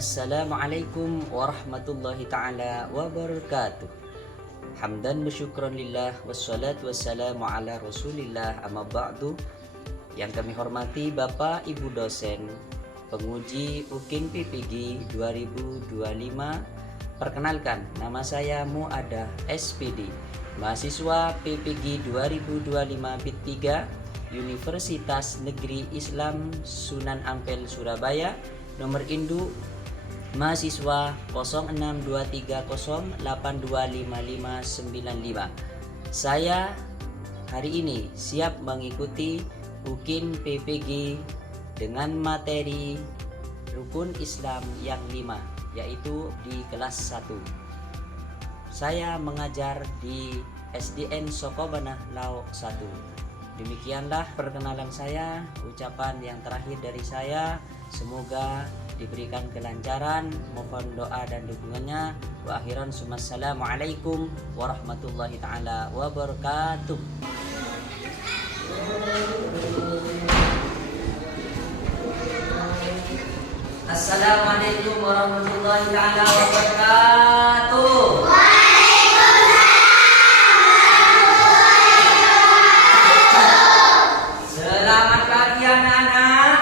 Assalamualaikum warahmatullahi ta'ala wabarakatuh. Hamdan wa syukran lillah wassalatu wassalamu ala rasulillah amma ba'du. Yang kami hormati Bapak Ibu dosen penguji UKIN PPG 2025. Perkenalkan, nama saya Muadah SPD, mahasiswa PPG 2025 BIT 3 Universitas Negeri Islam Sunan Ampel Surabaya. Nomor induk mahasiswa 062308255595. Saya hari ini siap mengikuti UKIN PPG dengan materi rukun Islam yang 5, yaitu di kelas 1. Saya mengajar di SDN Sokobanah Laok 1. Demikianlah perkenalan saya. Ucapan yang terakhir dari saya, semoga diberikan kelancaran, mohon doa dan dukungannya. Wa akhiran assalamualaikum warahmatullahi taala wabarakatuh. Assalamualaikum warahmatullahi taala wabarakatuh. Selamat pagi anak-anak.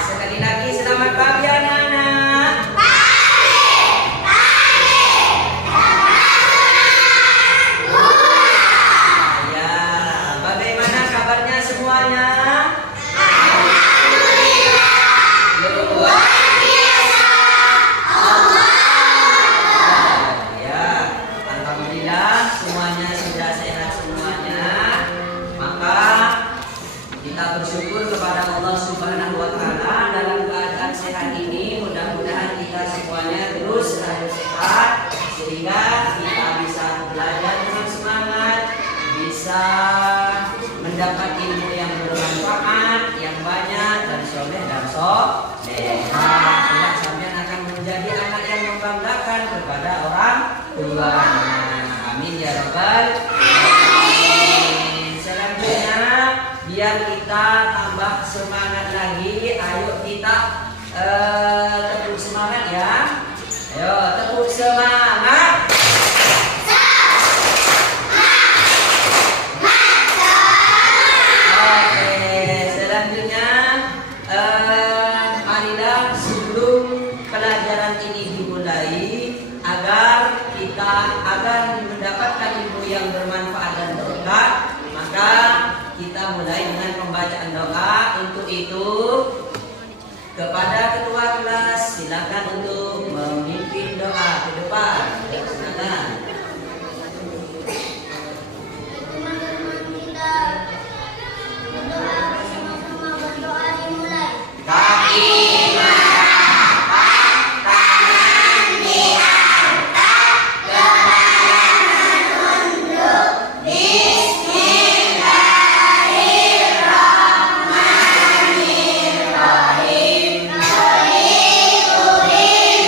Sekali lagi selamat pagi anak-anak. Ya, bagaimana kabarnya semuanya? Luar biasa. Ya, alhamdulillah semuanya sudah sehat semuanya. Maka kita bersyukur kepada Allah Subhanahu wa taala dalam keadaan sehat ini. Mudah-mudahan kita semuanya terus selalu sehat sehingga kita bisa belajar dengan semangat, bisa mendapat ilmu yang bermanfaat, yang banyak dan soleh dan soleha. Kelak sampean akan menjadi anak yang membanggakan kepada orang tua. Amin ya rabbal alamin. Selanjutnya, biar kita tambah semangat lagi, ayo kita tepuk semangat ya. Ayo tepuk semangat. Oke, selanjutnya marilah sebelum pelajaran ini dimulai, agar kita mendapatkan ilmu yang bermanfaat dan berkah, maka kita mulai dengan pembacaan doa. Untuk itu, kepada ketua kelas silakan untuk memimpin doa ke depan. Silakan. Teman-teman kita berdoa, sama-sama berdoa dimulai. Kaki merapat, tangan diangkat, kepala menunduk. Bismillahirrahmanirrahim.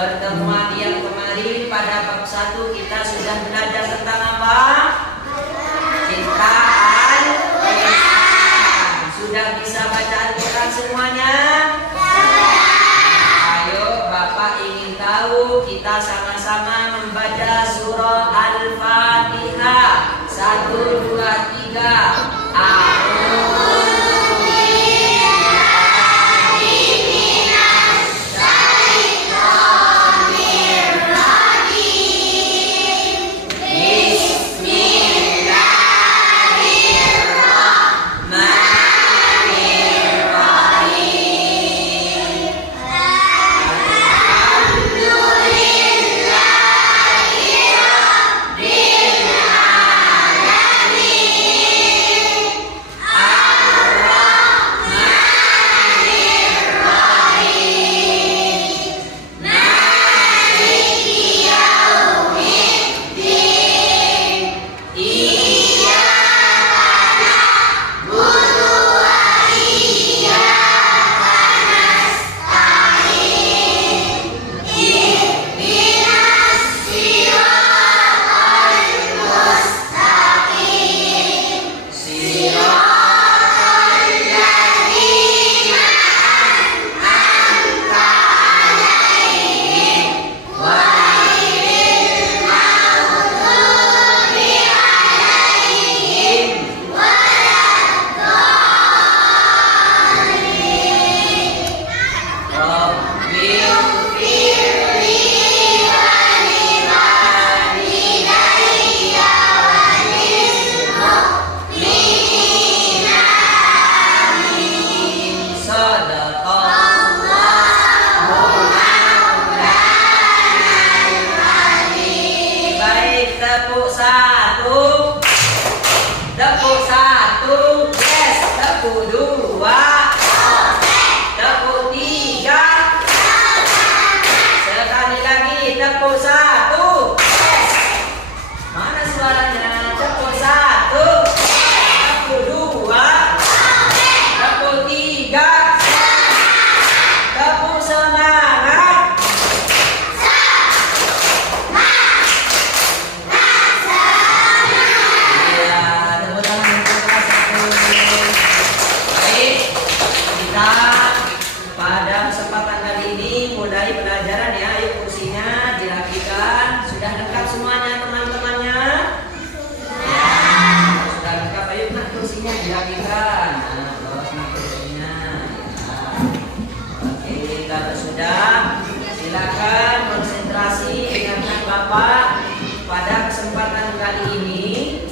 pertemuan yang kemarin pada bab 1 kita sudah belajar tentang apa? Cinta Al-Quran. Sudah bisa baca Al-Quran semuanya? Ayo, Bapak ingin tahu, kita sama-sama membaca surah Al-Fatihah. 1, 2, 3.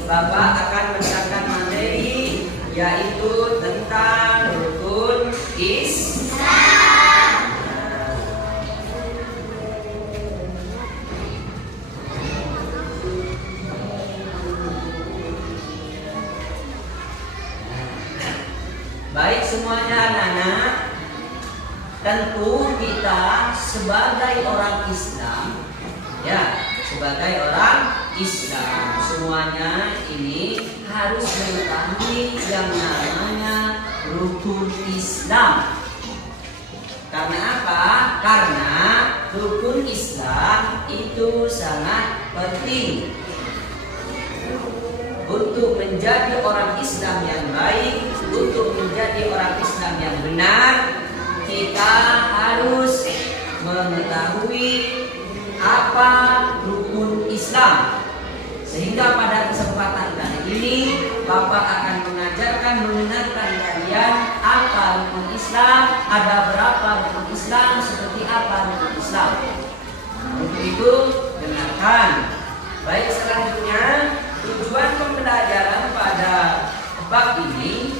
Bapak akan menerangkan materi yaitu tentang rukun Islam. Baik semuanya anak-anak, tentu kita sebagai orang Islam, ya sebagai orang Islam semuanya ini harus mengetahui yang namanya rukun Islam. Karena apa? Karena rukun Islam itu sangat penting. Untuk menjadi orang Islam yang baik, untuk menjadi orang Islam yang benar, kita harus mengetahui apa rukun Islam. Sehingga pada kesempatan kali ini Bapak akan mengenalkan kalian apa rukun Islam, ada berapa rukun Islam, seperti apa rukun Islam. Untuk itu dengarkan. Baik, selanjutnya tujuan pembelajaran pada bab ini.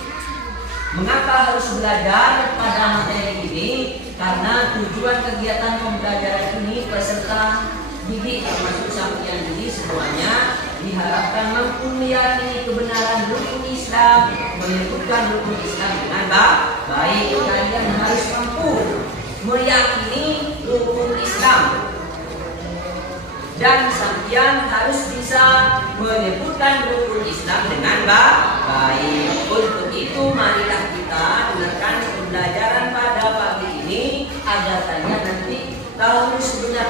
Mengapa harus belajar pada materi ini? Karena tujuan kegiatan pembelajaran ini peserta didik termasuk sampean ini semuanya diharapkan mampu meyakini kebenaran rukun Islam, menyebutkan rukun Islam dengan baik. Kalian harus mampu meyakini rukun Islam dan sampean harus bisa menyebutkan rukun Islam dengan baik. Untuk itu marilah kita dengarkan pembelajaran pada pagi ini agar kalian nanti tahu sebenarnya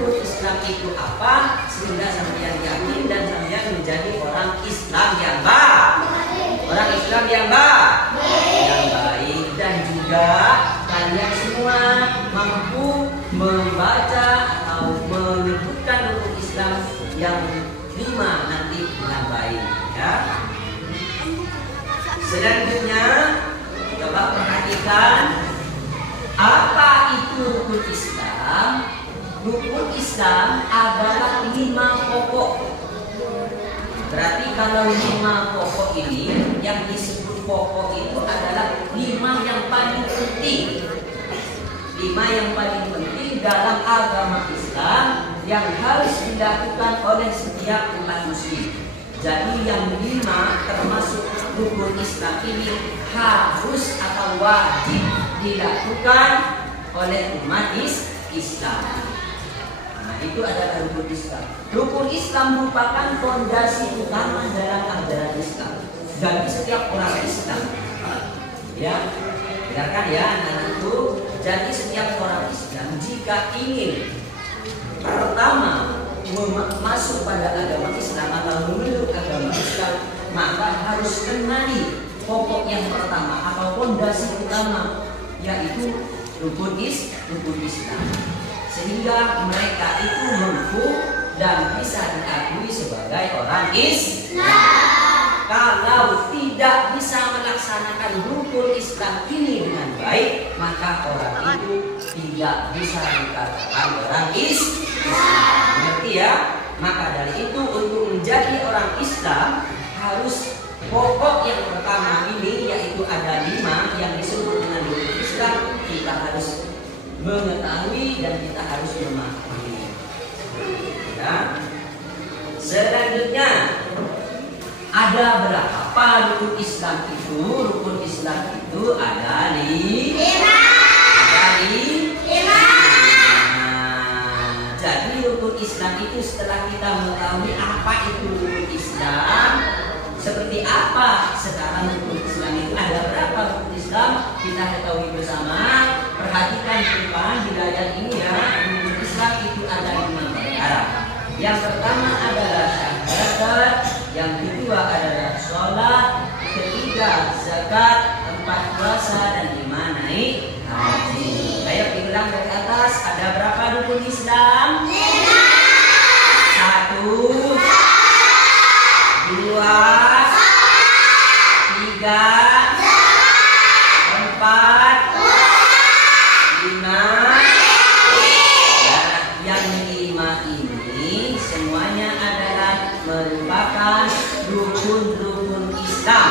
rukun Islam itu apa sehingga sampean yakin dan sampean menjadi orang Islam yang baik. Orang Islam yang baik dan juga kalian semua mampu membaca atau menyebutkan rukun Islam yang 5 nanti dengan baik ya. Selanjutnya coba perhatikan apa itu rukun Islam. Rukun Islam adalah 5 pokok. Berarti kalau 5 pokok ini yang disebut pokok itu adalah 5 yang paling penting. 5 yang paling penting dalam agama Islam yang harus dilakukan oleh setiap umat muslim. Jadi yang 5 termasuk rukun Islam ini harus atau wajib dilakukan oleh umat Islam. Nah, itu adalah rukun Islam. Rukun Islam merupakan fondasi utama dalam ajaran Islam bagi setiap orang Islam. Ya, dengarkan ya anak-anakku. Jadi setiap orang Islam jika ingin pertama masuk pada agama Islam atau memeluk agama Islam, maka harus kenali pokok yang pertama atau fondasi utama, yaitu rukun Islam, sehingga mereka itu mampu dan bisa diakui sebagai orang Islam. Kalau tidak bisa melaksanakan rukun Islam ini dengan baik, maka orang itu tidak bisa dikatakan orang Islam. Mengerti ya? Maka dari itu untuk menjadi orang Islam harus pokok yang pertama ini, yaitu ada 5 yang disebut dengan rukun Islam, kita harus mengetahui dan kita harus memahami. Ya. Selanjutnya ada berapa rukun Islam itu? Rukun Islam itu ada 5. Jadi rukun Islam itu setelah kita mengetahui apa itu rukun Islam, seperti apa sekarang rukun Islam itu, ada berapa rukun Islam, kita ketahui bersama. Perhatikan depan di layar ini ya. Rukun Islam itu ada 5 perkara. Yang pertama adalah syahadat, yang kedua adalah sholat, ketiga zakat, 4 puasa, dan 5 naik haji. Ayo diulang dari atas. Ada berapa rukun Islam? 1, 2, 3, 4, 5. Yang 5 ini semuanya adalah merupakan rukun-rukun Islam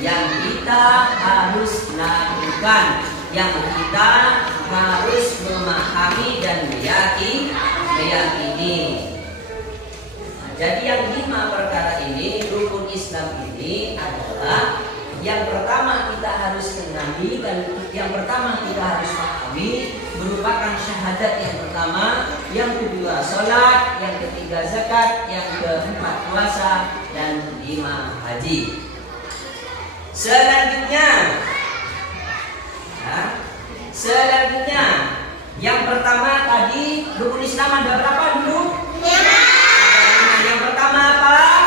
yang kita harus lakukan, yang kita harus memahami dan meyakini. Nah, jadi yang 5 perkara ini, rukun Islam ini adalah yang pertama kita harus kenali dan yang pertama kita harus pahami, merupakan syahadat yang pertama, yang kedua sholat, yang ketiga zakat, yang keempat puasa, dan 5 haji. Selanjutnya, yang pertama tadi rukun Islam ada berapa dulu? 5. Yang pertama apa?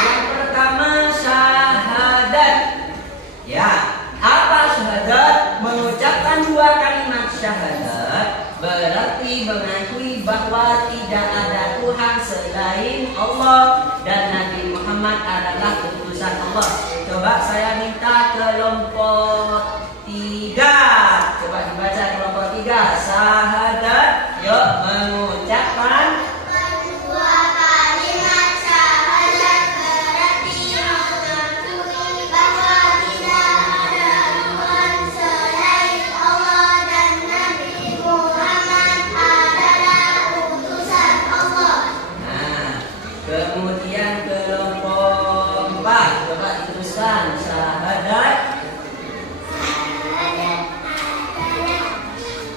Yang pertama syahadat. Ya, apa syahadat? Mengucapkan 2 kalimat syahadat berarti mengakui bahwa tidak ada Tuhan selain Allah dan Nabi Muhammad adalah utusan Allah. Coba saya minta kelompok 3. Coba dibaca kelompok 3. Syahadat. Yuk mengucapkan 2 kalimat syahadat berarti mengakui bahwa tidak ada Tuhan selain Allah dan Nabi Muhammad adalah utusan Allah. Nah, kemudian kelompok 4. Coba diteruskan. Syahadat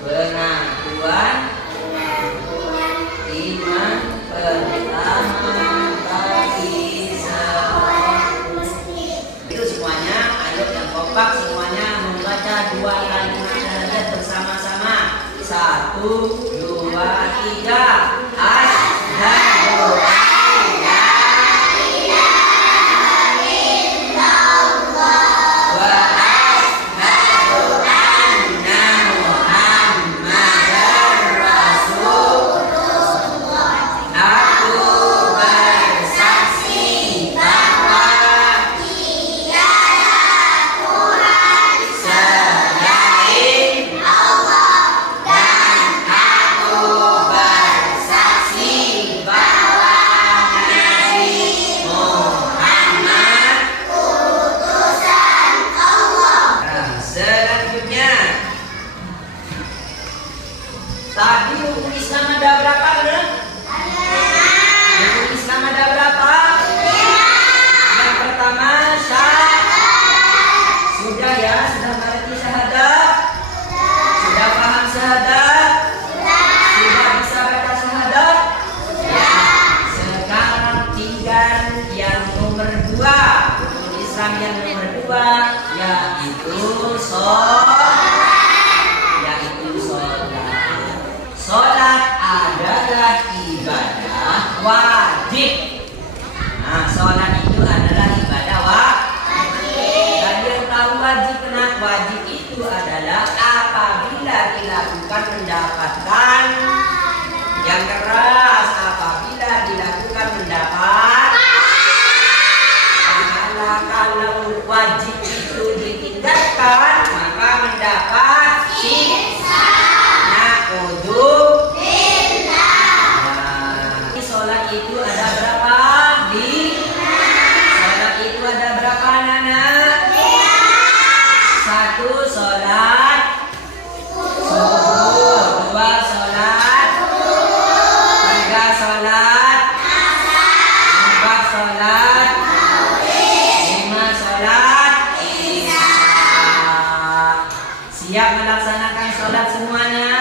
pengakuan iman dua, tiga. Asyhadu an la ilaha illallah wa asyhadu anna Muhammadar Rasulullah. Aku bersaksi bahwa selain Allah, dan aku bersaksi bahwa Nabi Muhammad utusan Allah. Nah, selanjutnya, tadi rukun Islam ada berapa, benar? Rukun Islam ada berapa? Yang pertama syahadat. Sudah ya, sudah mengerti syahadat? Sudah paham syahadat? Sudah bisa baca syahadat? Ya. Sekarang tinggal yang nomor dua. Rukun Islam yang nomor dua yaitu sholat. Sholat adalah ibadah wajib. Nah, sholat itu adalah ibadah wajib. Dan yang tahu wajib, kenapa wajib itu adalah apabila dilakukan mendapatkan yang keras, apabila dilakukan mendapat pahala. Kalau wajib itu ditinggalkan maka mendapat siksa. Sholat itu ada berapa? Sholat itu ada berapa, anak-anak? Satu, sholat subuh. Dua, sholat tiga, sholat empat, sholat lima, sholat isya. Siap melaksanakan sholat semuanya?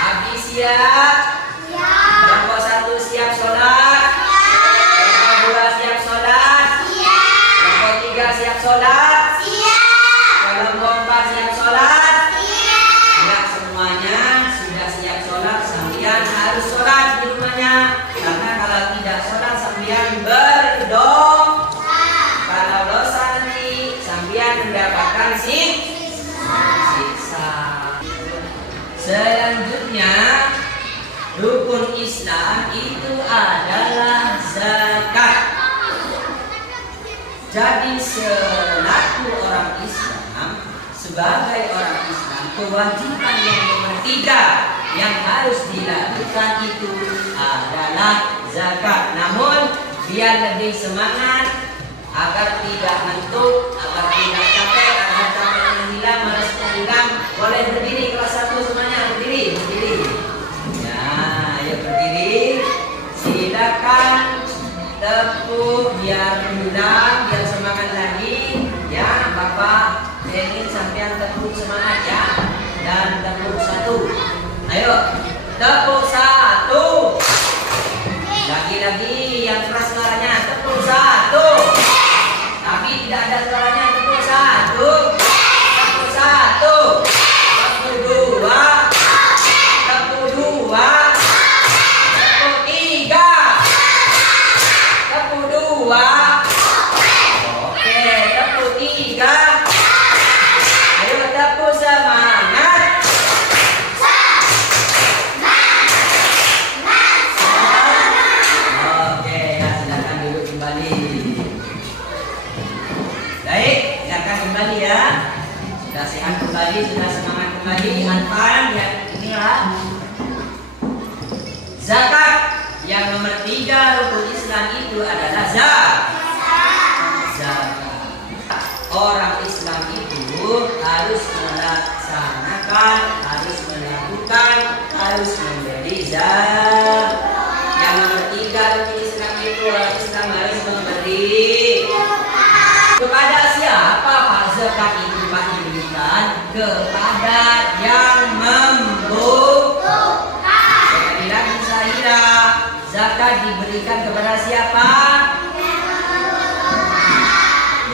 Habis siap? Kelompok satu siap sholat? Kelompok dua siap sholat? Kelompok tiga siap sholat? Kelompok empat siap sholat? Ya, semuanya sudah siap sholat. Sambian harus sholat di rumahnya, karena kalau tidak sholat sambian berdosa. Kalau dosa nanti sambian mendapatkan siksa. Selanjutnya, rukun Islam itu adalah zakat. Jadi selaku orang Islam, sebagai orang Islam, kewajiban yang nomor tiga yang harus dilakukan itu adalah zakat. Namun biar lebih semangat, agar tidak ngantuk, agar tidak capek, agar capeknya hilang, malasnya hilang, boleh berdiri. Kelas 1 semuanya berdiri. Ya, ayo berdiri. Silakan tepuk biar mudah, biar semangat lagi. Ya, Bapak ingin sampean tepuk semangat ya. Dan tepuk 1. Ayo, tepuk 1. Lagi-lagi yang keras suaranya, tepuk 1. Tapi tidak ada suaranya, tepuk 1. Tepuk 1. Tepuk 2. Tepuk 2. Tepuk 3. Tepuk 2. Oke, tepuk 3. Ayo tepuk semangat. Oke, ya silakan duduk kembali. Baik, silakan kembali ya. Sudah sehat kembali, sudah semangat kembali. Antam ya, inilah zakat. Yang nomor 3 rukun Islam itu adalah zakat. Orang Islam itu harus melaksanakan, harus melakukan, harus memberi zakat. Yang nomor 3 rukun Islam itu orang Islam harus memberi. Kepada siapa Pak zakat itu Pak diberikan? Kepada yang membutuhkan. Sekali lagi saya, zakat diberikan kepada siapa?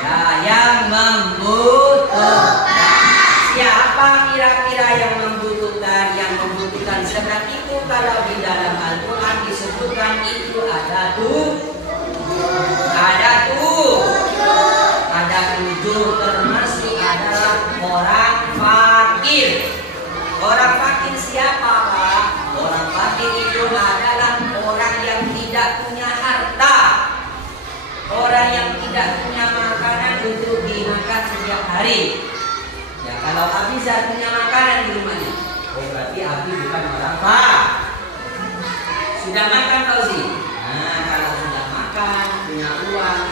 Ya, yang membutuhkan. Siapa kira-kira yang membutuhkan? Yang sebelah itu kalau di dalam Al-Quran disebutkan itu ada tujuh, termasuk adalah orang fakir. Orang fakir siapa, Pak? Orang fakir itu adalah orang yang tidak punya harta, orang yang tidak punya makanan untuk dimakan setiap hari. Ya, kalau Abi punya makanan di rumahnya, oh berarti Abi bukan orang fakir. Sudah makan Fauzi? Nah, kalau sudah makan, punya uang,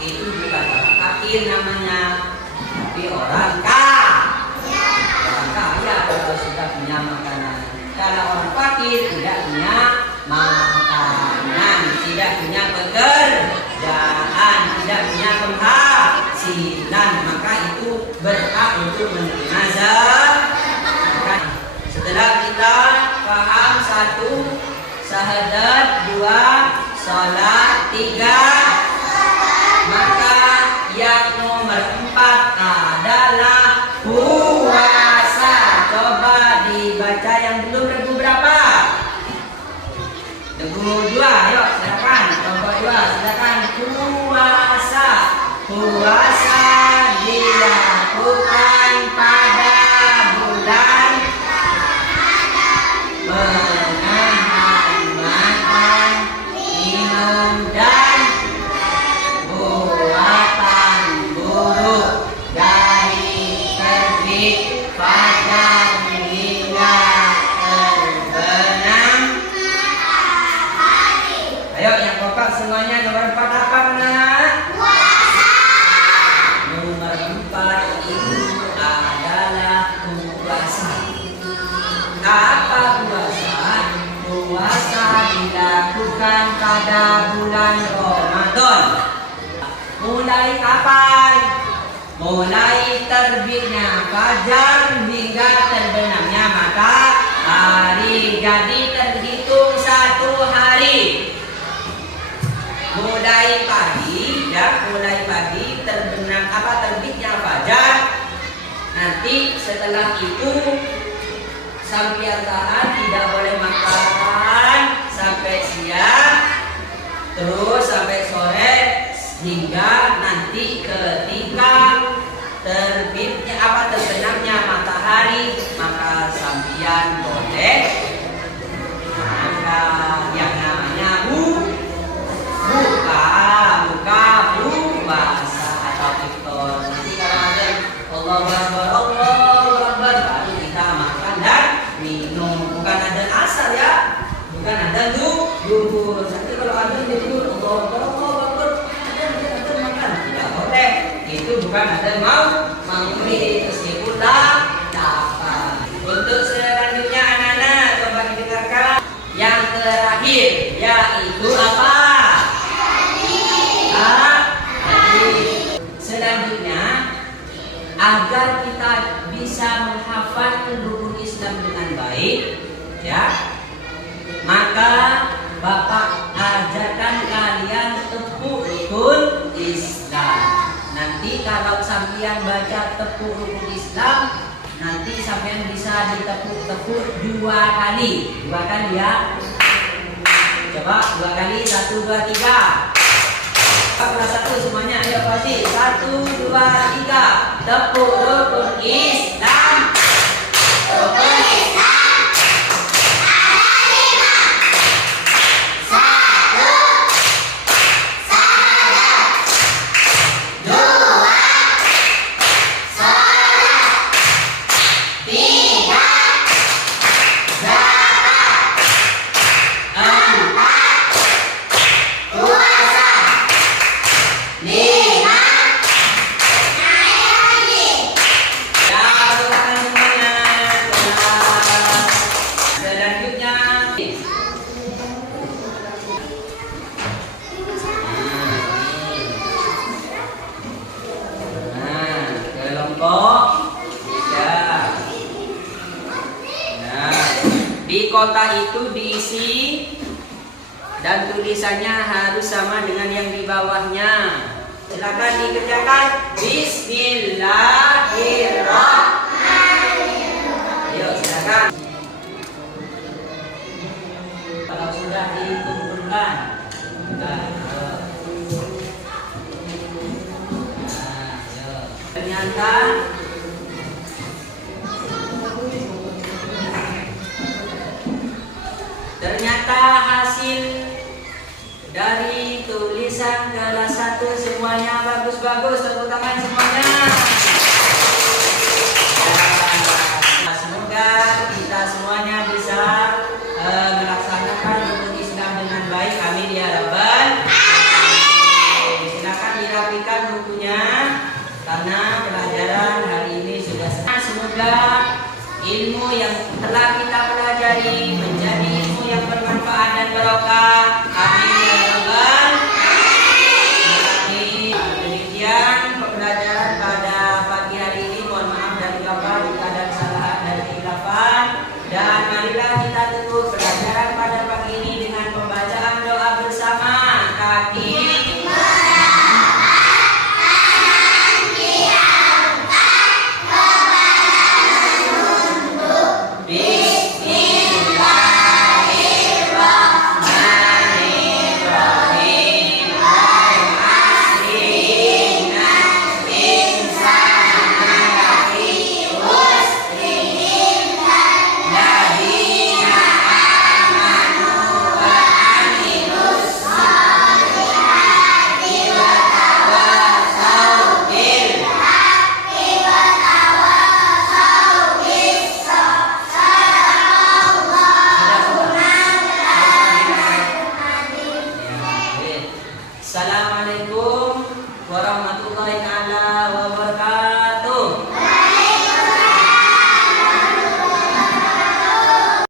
itu bukan orang fakir namanya, tapi orang kaya. Orang kaya kalau sudah punya makanan. Kalau orang fakir tidak punya makanan, tidak punya pekerjaan, tidak punya penghasilan, maka itu berhak untuk menerima zakat. Setelah kita paham satu syahadat, dua salat, tiga, maka yang nomor 4 adalah puasa. Coba dibaca yang belum regu berapa? Regu 2, yuk silakan. Kelompok 2, silakan. Puasa dilakukan pada bulan menahan makan, minum, dan buatan buruk dari terbit fajar hingga terbenam. Ayo yang pokok semuanya nomor 4 apa nak? Nomor 4 itu adalah puasa. Apa puasa? Puasa dilakukan pada bulan Ramadan. Mulai kapan? Mulai terbitnya fajar hingga terbenamnya matahari. Jadi terhitung 1 hari. Mulai pagi, ya, mulai pagi terbitnya fajar. Nanti setelah itu sampai tahan, tidak boleh makan sampai siang, terus sampai sore, hingga nanti ketika terbenamnya matahari, maka sampian boleh yang namanya buka puasa atau iftar. Nanti kalau ada Allahu Akbar, baru kita makan dan minum. Bukan ada asal ya, bukan ada duhur. Nanti kalau ada duhur, Allahu Akbar, ada makan, tidak boleh. Itu bukan ada mau meskipun lapar. Untuk selanjutnya anak-anak coba didengarkan. Yang terakhir yaitu apa? Selanjutnya, agar kita bisa menghafal rukun Islam dengan baik, ya, maka Bapak ajarkan kalian tepuk rukun Islam. Nanti kalau sampean baca tepuk rukun Islam, nanti sampean bisa ditepuk-tepuk 2 kali. 2 kali ya. Coba 2 kali, 1, 2, 3. Kelas 1 semuanya, ayo pasti 1, 2, 3. Tepuk rukun Islam. Rukun Islam ada 5. 1 salat, 2 salat, 3 zakat, 4 puasa, 5 selanjutnya kelompok 3. Di kota itu diisi dan tulisannya harus sama dengan yang di bawahnya. Silakan dikerjakan. Bismillahirrahmanirrahim. Ayo silakan. bukan? Bukan. Ternyata hasil dari tulisan kelas 1 semuanya bagus-bagus, tepuk tangan semuanya. Semoga kita semuanya bisa melaksanakan rukun Islam dengan baik. Amin ya rabbal alamin. Silakan dirapikan bukunya karena pelajaran hari ini sudah selesai. Semoga ilmu yang telah kita pelajari menjadi ilmu yang bermanfaat dan barokah. Amin ya rabbal alamin. Demikian pembelajaran pada pagi hari ini. Mohon maaf dari Bapak jika ada kesalahan dan kehilafan, dan marilah